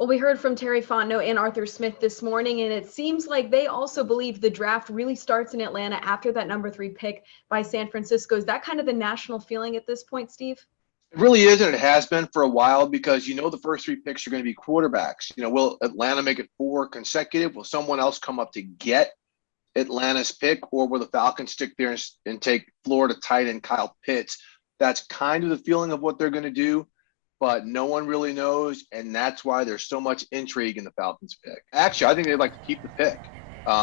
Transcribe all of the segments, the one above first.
Well, we heard from Terry Fontenot and Arthur Smith this morning, and it seems like they also believe the draft really starts in Atlanta after that number 3 pick by San Francisco. Is that kind of the national feeling at this point, Steve? It really is, and it has been for a while because the first three picks are going to be quarterbacks. Will Atlanta make it four consecutive? Will someone else come up to get Atlanta's pick, or will the Falcons stick there and take Florida tight end Kyle Pitts? That's kind of the feeling of what they're going to do, but no one really knows, and that's why there's so much intrigue in the Falcons pick. Actually, I think they'd like to keep the pick,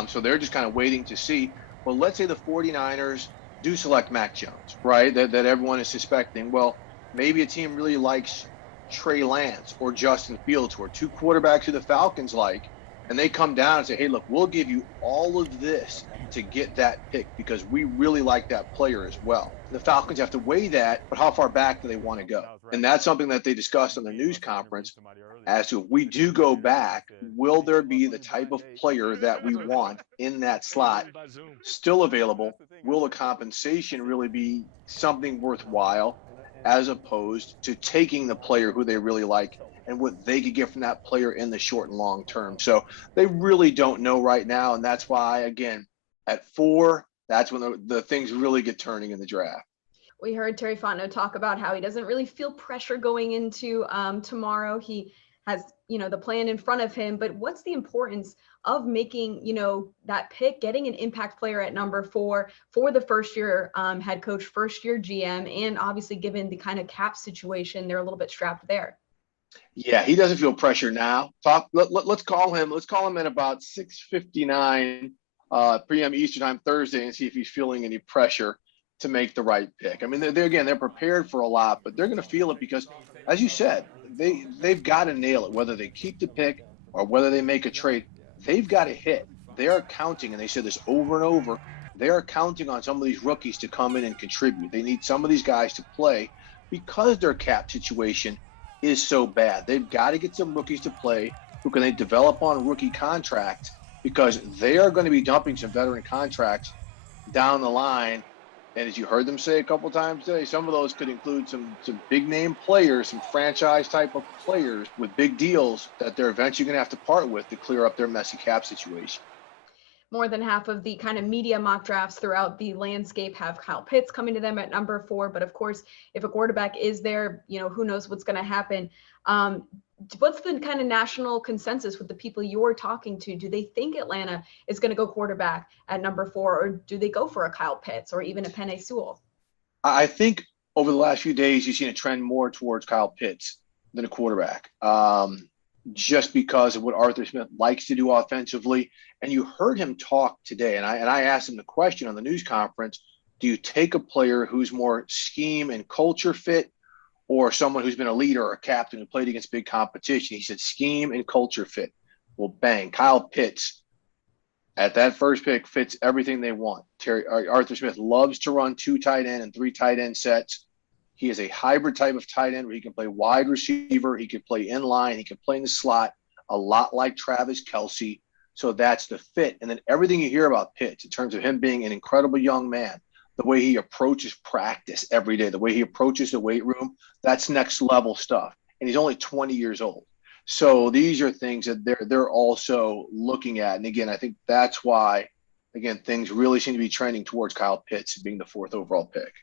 so they're just kind of waiting to see. Well, let's say the 49ers do select Mac Jones, right? That everyone is suspecting. Well, maybe a team really likes Trey Lance or Justin Fields, who are two quarterbacks who the Falcons like, and they come down and say, hey, look, we'll give you all of this to get that pick because we really like that player as well. The Falcons have to weigh that, but how far back do they want to go? And that's something that they discussed on the news conference as to if we do go back, will there be the type of player that we want in that slot still available? Will the compensation really be something worthwhile as opposed to taking the player who they really like and what they could get from that player in the short and long term? So they really don't know right now. And that's why, again, at 4, that's when the things really get turning in the draft. We heard Terry Fontenot talk about how he doesn't really feel pressure going into tomorrow. He has, the plan in front of him, but what's the importance of making, that pick, getting an impact player at number 4 for the first year head coach, first year GM, and obviously given the kind of cap situation, they're a little bit strapped there. Yeah, he doesn't feel pressure now. Let's call him. Let's call him at about 6:59 p.m. Eastern time Thursday and see if he's feeling any pressure to make the right pick. I mean, they're prepared for a lot, but they're going to feel it because, as you said, they've got to nail it. Whether they keep the pick or whether they make a trade, they've got to hit. They are counting, and they said this over and over. They are counting on some of these rookies to come in and contribute. They need some of these guys to play because their cap situation is so bad. They've got to get some rookies to play who can they develop on rookie contracts because they are going to be dumping some veteran contracts down the line. And as you heard them say a couple times today, some of those could include some big name players, some franchise type of players with big deals that they're eventually going to have to part with to clear up their messy cap situation. More than half of the kind of media mock drafts throughout the landscape have Kyle Pitts coming to them at number 4. But of course, if a quarterback is there, who knows what's going to happen. What's the kind of national consensus with the people you're talking to? Do they think Atlanta is going to go quarterback at number 4, or do they go for a Kyle Pitts or even a Penei Sewell? I think over the last few days, you've seen a trend more towards Kyle Pitts than a quarterback, just because of what Arthur Smith likes to do offensively. And you heard him talk today, and I asked him the question on the news conference, do you take a player who's more scheme and culture fit or someone who's been a leader or a captain who played against big competition? He said scheme and culture fit. Well, bang, Kyle Pitts at that first pick fits everything they want. Arthur Smith loves to run 2 tight end and 3 tight end sets. He is a hybrid type of tight end where he can play wide receiver, he can play in line, he can play in the slot, a lot like Travis Kelce. So that's the fit. And then everything you hear about Pitts in terms of him being an incredible young man, the way he approaches practice every day, the way he approaches the weight room, that's next level stuff. And he's only 20 years old. So these are things that they're also looking at. And again, I think that's why, again, things really seem to be trending towards Kyle Pitts being the 4th overall pick.